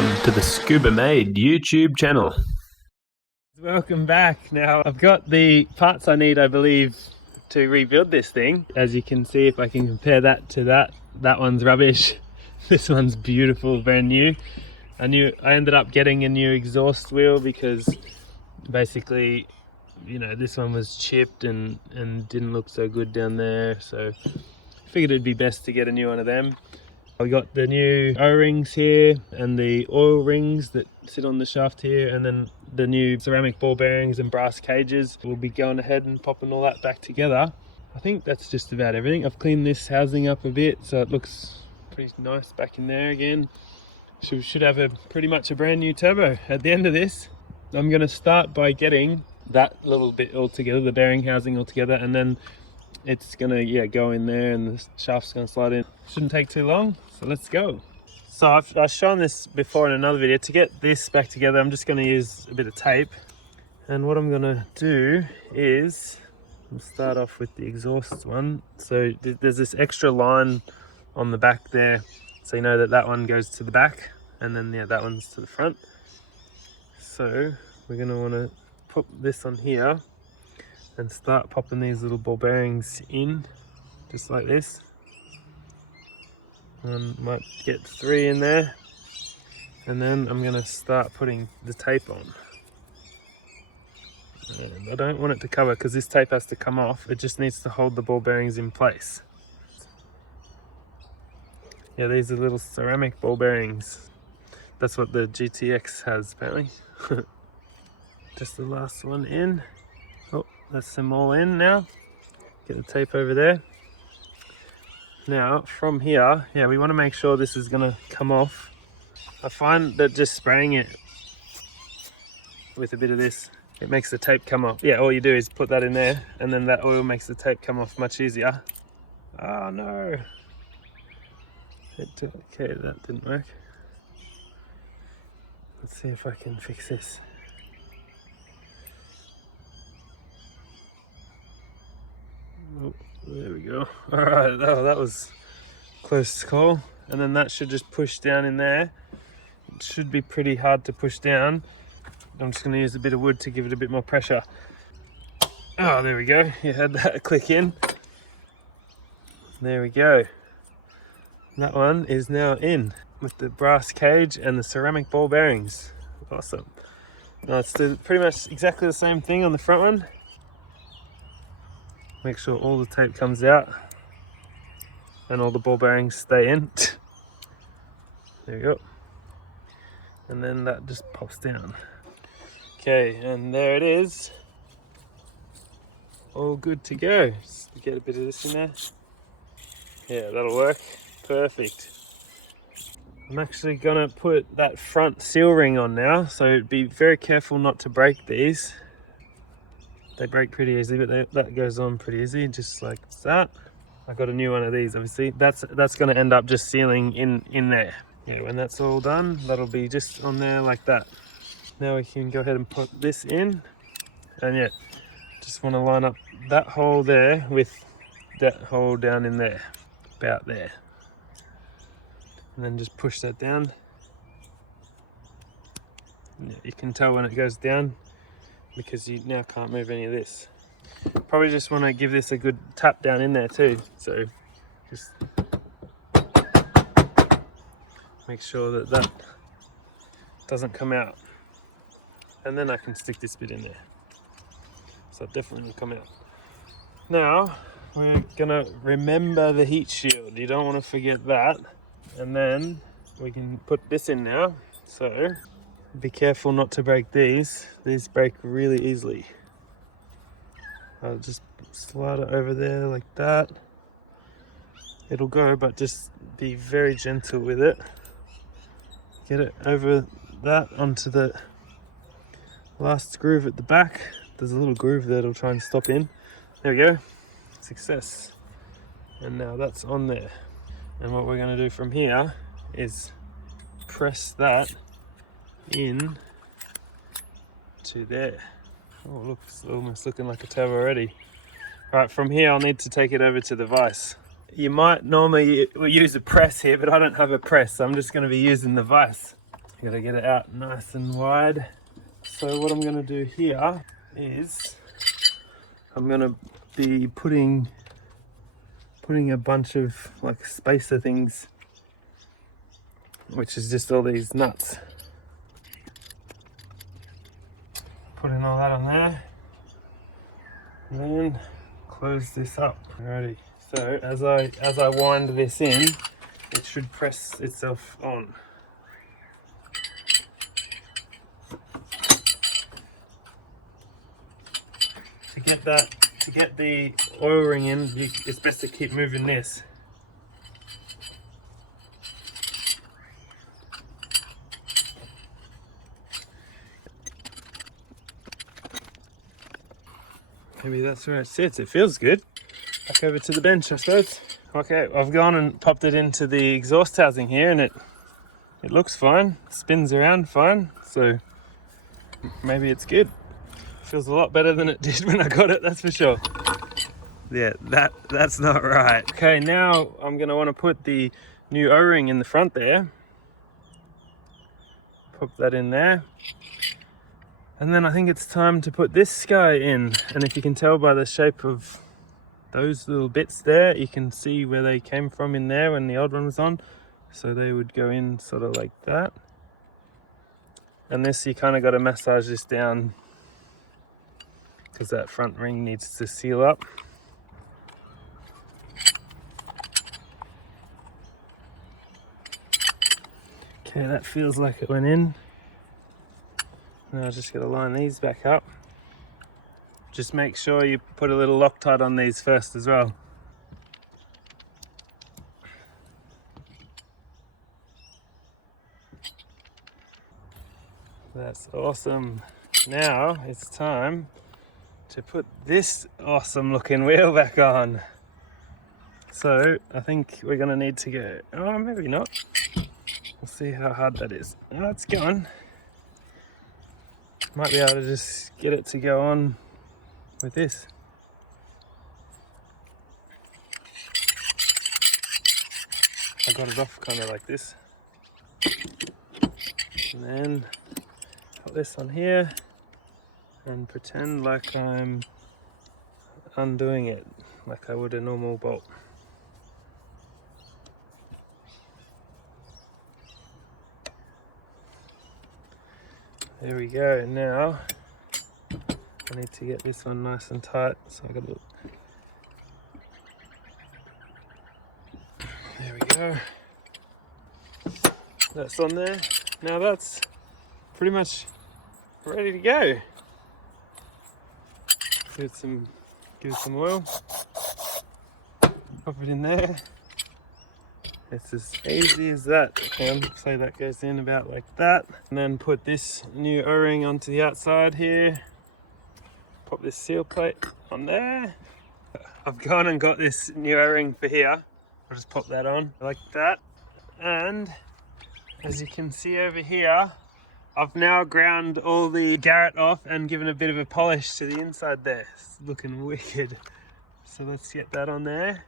Welcome to the Scuba Made YouTube channel. Welcome back. Now I've got the parts I need, I believe, to rebuild this thing. As you can see, if I can compare that to that one's rubbish. This one's beautiful, brand new. I ended up getting a new exhaust wheel because basically, you know, this one was chipped and didn't look so good down there, so I figured it'd be best to get a new one of them. We got the new O-rings here and the oil rings that sit on the shaft here, and then the new ceramic ball bearings and brass cages. We'll be going ahead and popping all that back together. I think that's just about everything. I've cleaned this housing up a bit so it looks pretty nice back in there again. So we should have pretty much a brand new turbo at the end of this. I'm going to start by getting that little bit all together, the bearing housing all together, and then it's gonna go in there and the shaft's gonna slide in. Shouldn't take too long, so let's go. So I've shown this before in another video. To get this back together, I'm just gonna use a bit of tape, and what I'm gonna do is I'll start off with the exhaust one. So there's this extra line on the back there, so you know that that one goes to the back, and then that one's to the front. So we're gonna want to put this on here and start popping these little ball bearings in, just like this. And might get 3 in there, and then I'm going to start putting the tape on. And I don't want it to cover because this tape has to come off. It just needs to hold the ball bearings in place. Yeah, these are little ceramic ball bearings. That's what the GTX has apparently. Just the last one in. Oh, that's them all in now. Get the tape over there. Now from here, we want to make sure this is going to come off. I find that just spraying it with a bit of this, it makes the tape come off. Yeah, all you do is put that in there and then that oil makes the tape come off much easier. Oh no. Okay, that didn't work. Let's see if I can fix this. Oh, there we go. All right, oh, that was close call. And then that should just push down in there. It should be pretty hard to push down. I'm just going to use a bit of wood to give it a bit more pressure. Oh, there we go. You had that click in. There we go. That one is now in with the brass cage and the ceramic ball bearings. Awesome. Now let's do pretty much exactly the same thing on the front one. Make sure all the tape comes out and all the ball bearings stay in. There we go. And then that just pops down. Okay, and there it is. All good to go. Just get a bit of this in there. Yeah, that'll work. Perfect. I'm actually gonna put that front seal ring on now, so be very careful not to break these. They break pretty easily, but that goes on pretty easy, just like that. I got a new one of these, obviously. That's going to end up just sealing in there. Yeah, when that's all done, that'll be just on there like that. Now we can go ahead and put this in, and yeah, just want to line up that hole there with that hole down in there, about there, and then just push that down. Yeah, you can tell when it goes down, because you now can't move any of this. Probably just want to give this a good tap down in there too, so just make sure that doesn't come out, and then I can stick this bit in there, so it definitely will come out. Now we're gonna remember the heat shield. You don't want to forget that, and then we can put this in now. So be careful not to break these. These break really easily. I'll just slide it over there like that. It'll go, but just be very gentle with it. Get it over that onto the last groove at the back. There's a little groove there it'll try and stop in. There we go. Success. And now that's on there. And what we're going to do from here is press that in to there. Oh look, it's almost looking like a turbo already. Right, from here I'll need to take it over to the vise. You might normally use a press here, but I don't have a press, so I'm just going to be using the vise. You gotta get it out nice and wide. So what I'm gonna do here is I'm gonna be putting a bunch of like spacer things, which is just all these nuts. Putting all that on there, and then close this up. Alrighty. So as I wind this in, it should press itself on. To get the oil ring in, it's best to keep moving this. Maybe that's where it sits. It feels good. Back over to the bench, I suppose. Okay, I've gone and popped it into the exhaust housing here, and it looks fine. Spins around fine. So maybe it's good. Feels a lot better than it did when I got it, that's for sure. Yeah, that's not right. Okay, now I'm gonna want to put the new O-ring in the front there. Pop that in there. And then I think it's time to put this guy in. And if you can tell by the shape of those little bits there, you can see where they came from in there when the old one was on. So they would go in sort of like that. And this, you kind of got to massage this down because that front ring needs to seal up. Okay, that feels like it went in. Now I just got to line these back up. Just make sure you put a little Loctite on these first as well. That's awesome. Now it's time to put this awesome looking wheel back on. So I think we're gonna need to go, oh maybe not. We'll see how hard that is. Oh, it's going. Might be able to just get it to go on with this. I got it off kind of like this. And then put this on here and pretend like I'm undoing it like I would a normal bolt. There we go. Now I need to get this one nice and tight, so I got to. There we go. That's on there. Now that's pretty much ready to go. Give it some oil. Pop it in there. It's as easy as that. So that goes in about like that. And then put this new O-ring onto the outside here. Pop this seal plate on there. I've gone and got this new O-ring for here. I'll just pop that on like that. And as you can see over here, I've now ground all the Garrett off and given a bit of a polish to the inside there. It's looking wicked. So let's get that on there.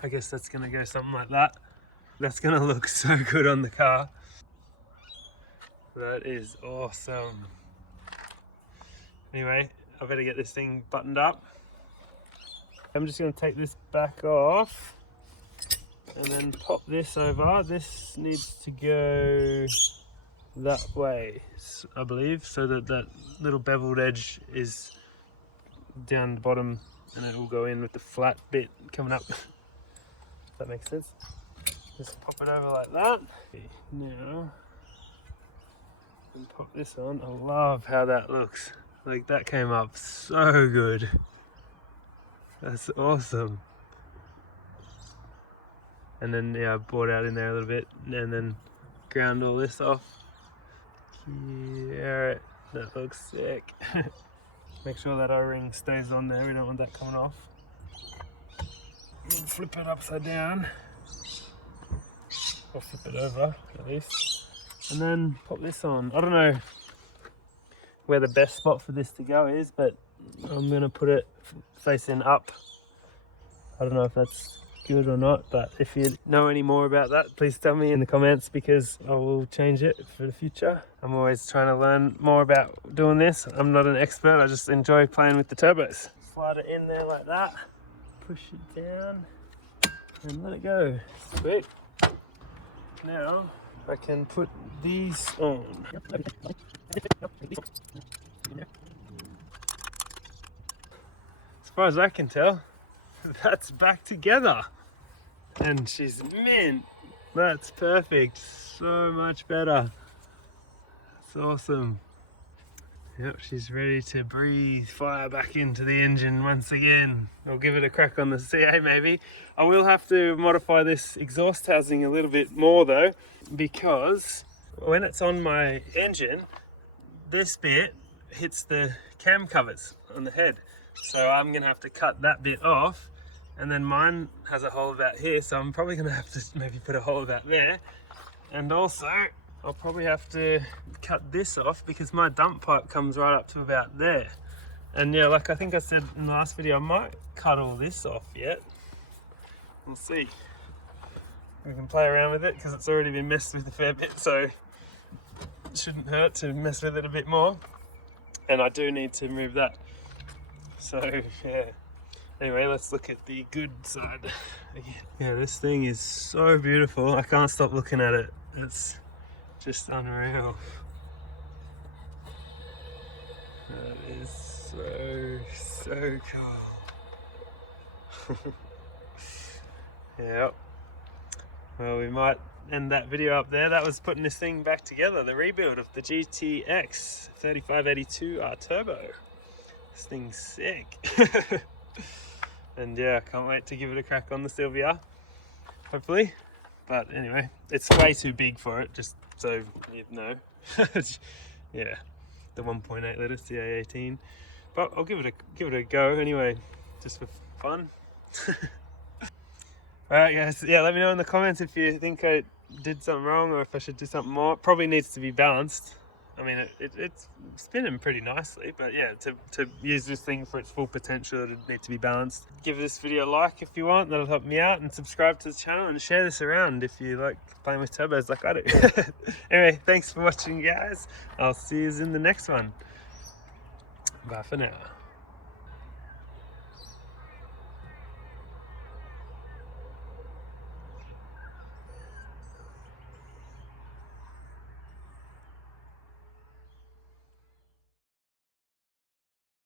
I guess that's gonna go something like that. That's gonna look so good on the car. That is awesome. Anyway, I better get this thing buttoned up. I'm just gonna take this back off and then pop this over. This needs to go that way, I believe, so that that little beveled edge is down the bottom and it will go in with the flat bit coming up. That makes sense. Just pop it over like that. Okay, now, and pop this on. I love how that looks. Like that came up so good. That's awesome. And then yeah, I bored out in there a little bit and then ground all this off. Yeah, that looks sick. Make sure that O-ring stays on there. We don't want that coming off. Flip it upside down, or flip it over at least, and then pop this on. I don't know where the best spot for this to go is, but I'm gonna put it facing up. I don't know if that's good or not, but if you know any more about that, please tell me in the comments, because I will change it for the future. I'm always trying to learn more about doing this. I'm not an expert, I just enjoy playing with the turbos. Slide it in there like that, push it down and let it go. Sweet. Now I can put these on. As far as I can tell, that's back together. And she's mint. That's perfect. So much better. That's awesome. Yep, she's ready to breathe fire back into the engine once again. I'll give it a crack on the CA maybe. I will have to modify this exhaust housing a little bit more though, because when it's on my engine, this bit hits the cam covers on the head. So I'm gonna have to cut that bit off, and then mine has a hole about here, so I'm probably gonna have to maybe put a hole about there. And also, I'll probably have to cut this off because my dump pipe comes right up to about there. And yeah, like I think I said in the last video, I might cut all this off yet. We'll see. We can play around with it because it's already been messed with a fair bit, so it shouldn't hurt to mess with it a bit more. And I do need to move that. So yeah. Anyway, let's look at the good side again. Yeah, this thing is so beautiful. I can't stop looking at it. It's just unreal. That is so cool. Yep. Well, we might end that video up there. That was putting this thing back together, the rebuild of the GTX3582R Turbo. This thing's sick. And yeah, I can't wait to give it a crack on the Sylvia, hopefully. But anyway, it's way too big for it, just so you know. Yeah, the 1.8 litre CA18. But I'll give it a go anyway, just for fun. Alright guys, yeah, let me know in the comments if you think I did something wrong or if I should do something more. It probably needs to be balanced. I mean, it's spinning pretty nicely, but yeah, to use this thing for its full potential, it would need to be balanced. Give this video a like if you want, that'll help me out, and subscribe to the channel and share this around if you like playing with turbos like I do. Anyway, thanks for watching guys. I'll see you in the next one. Bye for now.